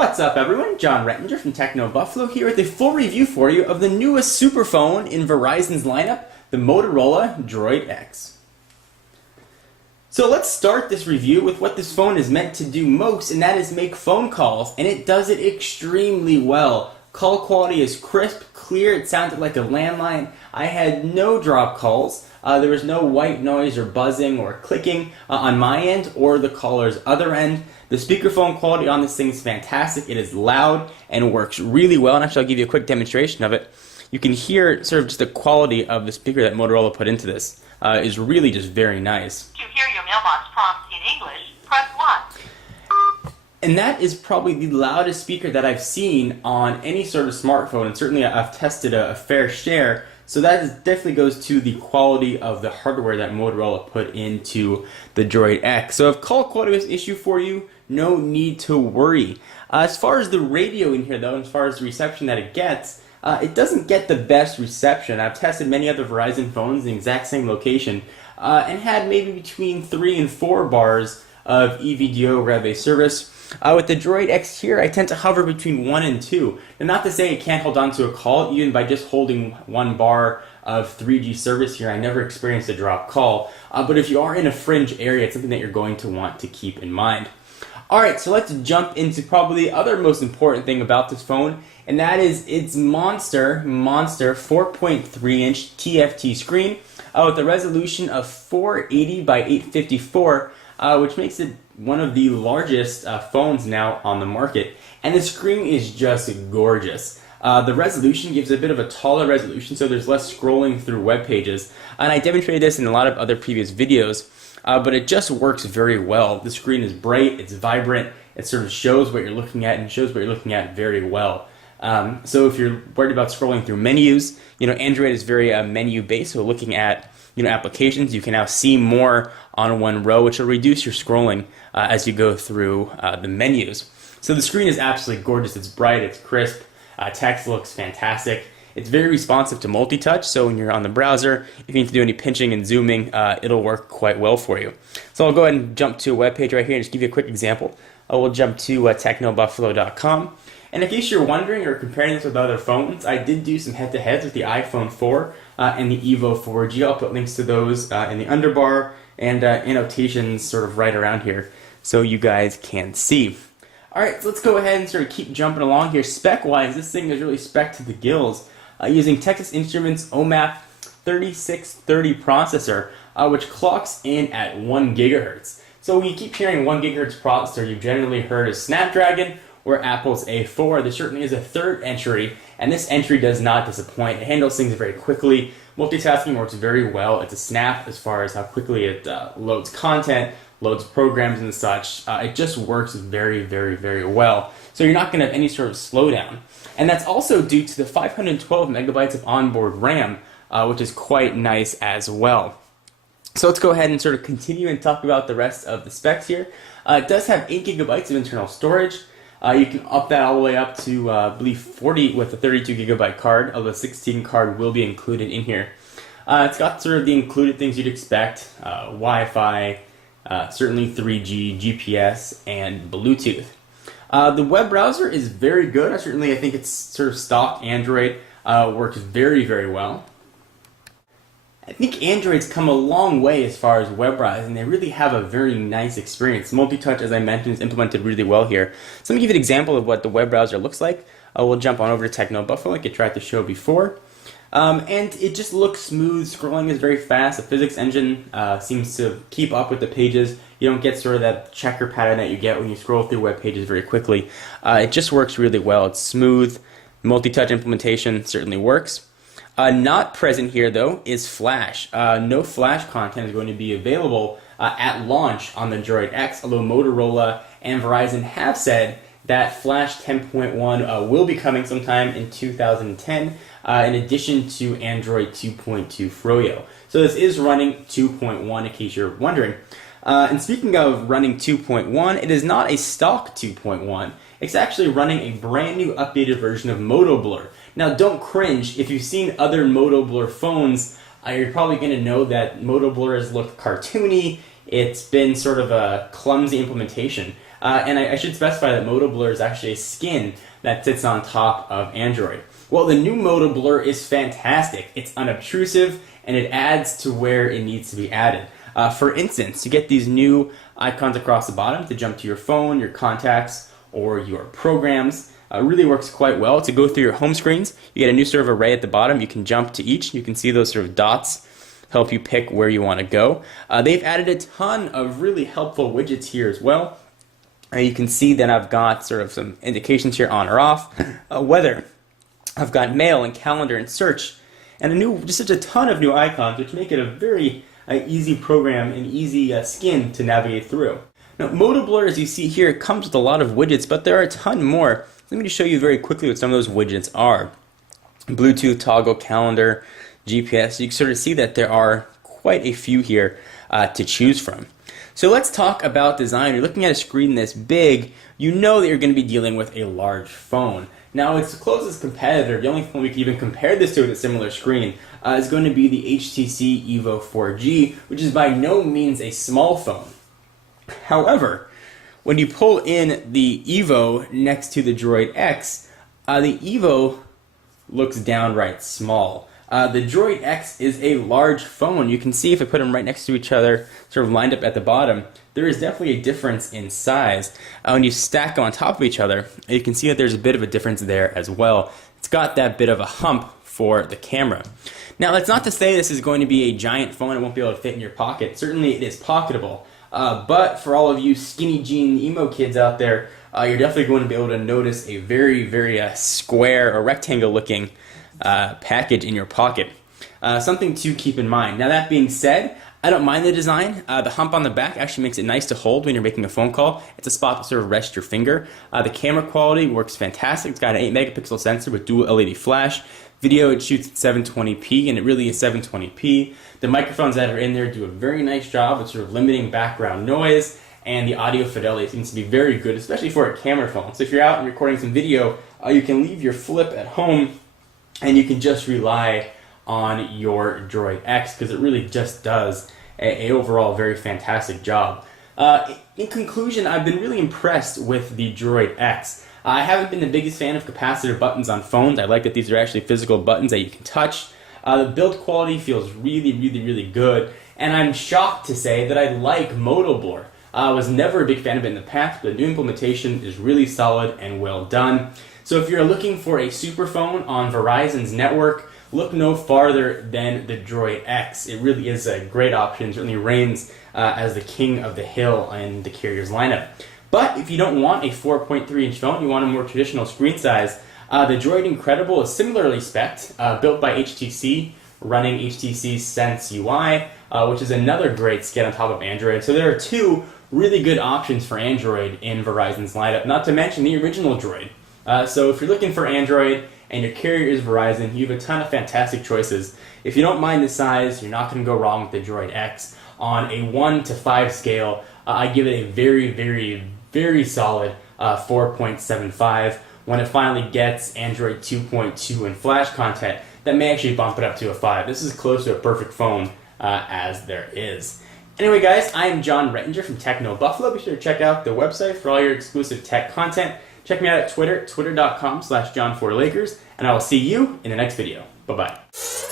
What's up everyone, John Rettinger from Techno Buffalo here with a full review for you of the newest superphone in Verizon's lineup, the Motorola Droid X. So let's start this review with what this phone is meant to do most, and that is make phone calls, and it does it extremely well. Call quality is crisp, clear, it sounded like a landline. I had no drop calls. There was no white noise or buzzing or clicking on my end or the caller's other end. The speakerphone quality on this thing is fantastic. It is loud and works really well, and actually I'll give you a quick demonstration of it. You can hear sort of just the quality of the speaker that Motorola put into this is really just very nice. To hear your mailbox prompts in English, press 1. And that is probably the loudest speaker that I've seen on any sort of smartphone, and certainly I've tested a fair share. So that definitely goes to the quality of the hardware that Motorola put into the Droid X. So if call quality was an issue for you, no need to worry. As far as the radio in here though, and as far as the reception that it gets, it doesn't get the best reception. I've tested many other Verizon phones in the exact same location and had maybe between 3 and 4 bars of EVDO Rev-A service. With the Droid X here, I tend to hover between 1 and 2. And not to say it can't hold on to a call, even by just holding 1 bar of 3G service here, I never experienced a drop call. But if you are in a fringe area, it's something that you're going to want to keep in mind. Alright, so let's jump into probably the other most important thing about this phone, and that is its monster 4.3-inch TFT screen with a resolution of 480 by 854, which makes it one of the largest phones now on the market, and the screen is just gorgeous. The resolution gives a bit of a taller resolution, so there's less scrolling through web pages, and I demonstrated this in a lot of other previous videos, but it just works very well. The screen is bright, it's vibrant, it sort of shows what you're looking at and shows what you're looking at very well. So if you're worried about scrolling through menus, Android is very menu based, so looking at applications, you can now see more on one row, which will reduce your scrolling as you go through the menus. So the screen is absolutely gorgeous. It's bright, it's crisp, text looks fantastic. It's very responsive to multi-touch, so when you're on the browser, if you need to do any pinching and zooming, it'll work quite well for you. So I'll go ahead and jump to a web page right here and just give you a quick example. We'll jump to technobuffalo.com. And in case you're wondering or comparing this with other phones, I did do some head-to-heads with the iPhone 4 and the Evo 4G. I'll put links to those in the underbar and annotations sort of right around here so you guys can see. Alright, so let's go ahead and sort of keep jumping along here. Spec-wise, this thing is really spec to the gills using Texas Instruments OMAP 3630 processor, which clocks in at 1 gigahertz. So when you keep hearing 1 gigahertz processor, you've generally heard of Snapdragon or Apple's A4. There certainly is a third entry, and this entry does not disappoint. It handles things very quickly. Multitasking works very well. It's a snap as far as how quickly it loads content, loads programs and such. It just works very, very, very well. So you're not going to have any sort of slowdown. And that's also due to the 512 megabytes of onboard RAM, which is quite nice as well. So let's go ahead and sort of continue and talk about the rest of the specs here. It does have 8 gigabytes of internal storage. You can up that all the way up to, I believe, 40 with a 32 gigabyte card, although the 16 card will be included in here. It's got sort of the included things you'd expect, Wi-Fi, certainly 3G, GPS, and Bluetooth. The web browser is very good. I think it's sort of stock Android, works very, very well. I think Android's come a long way as far as web browsing. They really have a very nice experience. Multi-touch, as I mentioned, is implemented really well here. So let me give you an example of what the web browser looks like. We'll jump on over to Techno Buffalo like I tried to show before. And it just looks smooth. Scrolling is very fast. The physics engine seems to keep up with the pages. You don't get sort of that checker pattern that you get when you scroll through web pages very quickly. It just works really well. It's smooth. Multi-touch implementation certainly works. Not present here, though, is Flash. No Flash content is going to be available at launch on the Droid X, although Motorola and Verizon have said that Flash 10.1 will be coming sometime in 2010, in addition to Android 2.2 Froyo. So this is running 2.1, in case you're wondering. And speaking of running 2.1, it is not a stock 2.1. It's actually running a brand new updated version of MotoBlur. Now don't cringe, if you've seen other MotoBlur phones, you're probably going to know that MotoBlur has looked cartoony. It's been sort of a clumsy implementation. And I should specify that Moto Blur is actually a skin that sits on top of Android. Well, the new Moto Blur is fantastic. It's unobtrusive, and it adds to where it needs to be added. For instance, you get these new icons across the bottom to jump to your phone, your contacts, or your programs. Really works quite well. To go through your home screens, you get a new sort of array at the bottom. You can jump to each. You can see those sort of dots help you pick where you want to go. They've added a ton of really helpful widgets here as well. You can see that I've got sort of some indications here on or off. Weather. I've got mail and calendar and search. And just a ton of new icons, which make it a very easy program and easy skin to navigate through. Now, Moto Blur, as you see here, comes with a lot of widgets, but there are a ton more. Let me just show you very quickly what some of those widgets are. Bluetooth, toggle, calendar, GPS. You can sort of see that there are quite a few here to choose from. So let's talk about design. You're looking at a screen this big, you know that you're going to be dealing with a large phone. Now, its closest competitor, the only phone we can even compare this to with a similar screen, is going to be the HTC Evo 4G, which is by no means a small phone. However, when you pull in the Evo next to the Droid X, the Evo looks downright small. The Droid X is a large phone. You can see if I put them right next to each other, sort of lined up at the bottom, there is definitely a difference in size. When you stack them on top of each other, you can see that there's a bit of a difference there as well. It's got that bit of a hump for the camera. Now, that's not to say this is going to be a giant phone. It won't be able to fit in your pocket. Certainly, it is pocketable. But for all of you skinny jean emo kids out there, you're definitely going to be able to notice a very, very square or rectangle looking package in your pocket. Something to keep in mind. Now, that being said, I don't mind the design. The hump on the back actually makes it nice to hold when you're making a phone call. It's a spot to sort of rest your finger. The camera quality works fantastic. It's got an 8 megapixel sensor with dual LED flash. Video, it shoots at 720p, and it really is 720p. The microphones that are in there do a very nice job of sort of limiting background noise, and the audio fidelity seems to be very good, especially for a camera phone. So if you're out and recording some video, you can leave your flip at home, and you can just rely on your Droid X, because it really just does a overall very fantastic job. In conclusion, I've been really impressed with the Droid X. I haven't been the biggest fan of capacitor buttons on phones. I like that these are actually physical buttons that you can touch. The build quality feels really, really, really good, and I'm shocked to say that I like Moto Blur. I was never a big fan of it in the past, but the new implementation is really solid and well done. So if you're looking for a super phone on Verizon's network, look no farther than the Droid X. It really is a great option. It certainly reigns as the king of the hill in the carrier's lineup. But if you don't want a 4.3-inch phone, you want a more traditional screen size, the Droid Incredible is similarly spec'd, built by HTC, running HTC's Sense UI, which is another great skin on top of Android. So there are two really good options for Android in Verizon's lineup, not to mention the original Droid. So if you're looking for Android and your carrier is Verizon, you have a ton of fantastic choices. If you don't mind the size, you're not going to go wrong with the Droid X. On a 1 to 5 scale, I give it a very, very, very solid 4.75. When it finally gets Android 2.2 and flash content, that may actually bump it up to a 5. This is close to a perfect phone as there is. Anyway, guys, I am John Rettinger from Techno Buffalo. Be sure to check out the website for all your exclusive tech content. Check me out at Twitter, twitter.com/John4Lakers, and I will see you in the next video. Bye-bye.